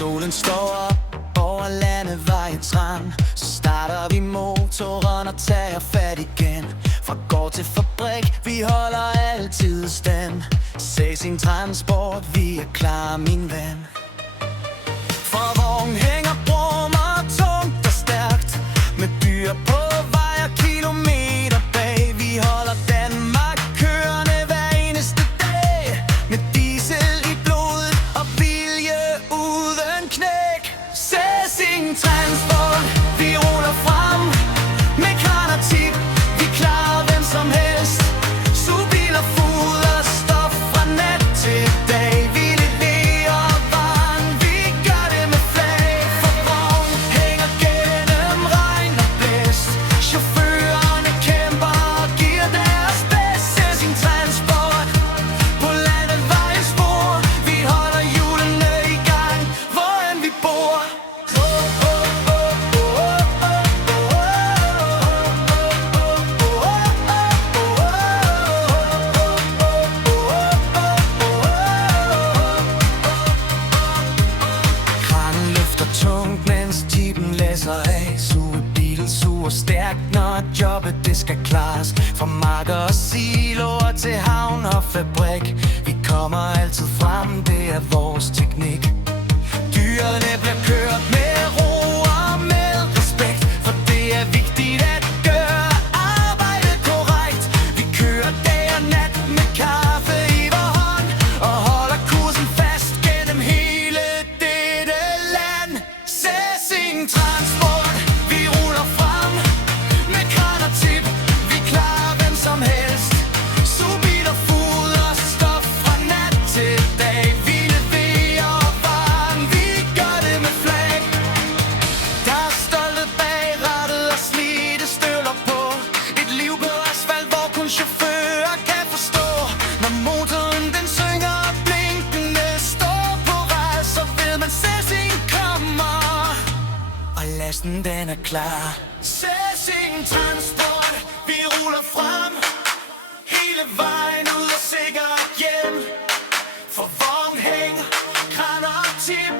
Solen står op over landevejens rand. Så starter vi motoren og tager fat igen. Fra gård til fabrik, vi holder altid stand. Cæsing Transport, vi er klar, min ven. For vogn hænger brummer tungt og stærkt, med dyr på vej og kilometer bag. Vi holder Danmark kørende hver eneste dag, med diesel i blodet og vilje uden knæk. Cæsing Transport, vi ruller frem med kran og tip. Vi klarer hvem som helst. Subiler, foder, stof fra nat til dag. Vi leverer varen, vi gør det med flag. For vogn hænger gennem regn og blæst. Chaufførerne kæmper og giver deres bedst. Cæsing Transport på landevejens spor. Vi holder hjulene i gang, hvor end vi bor. Kranen løfter tungt, mens jeepen læser af. Sugebil suger stærkt, når jobbet det skal klares. Fra marker og siloer til havn og fabrik. Vi kommer altid frem, det er vores teknik. Dyrene bliver kørt med ro og med respekt, for det er vigtigt at gøre arbejdet korrekt. Vi kører dag og nat med kaffe i vor hånd og holder kursen fast gennem hele dette land. Cæsing Transport, vi ruller frem med kran og tip. Vi klarer hvem som helst. Subiler, foder, stof fra nat til dag. Vi leverer varen, vi gør det med flag. Der er stolthed bag rattet og slidte støvler på. Et liv på asfalt, hvor kun chauffører kan forstå. Når motoren den synger og blinkende står på ræs, så ved man Cæsing kommer, og lasten den er klar. Cæsing Transport, vi ruller frem hele vejen ud og sikkert hjem. For vogn hænger, kran og tip.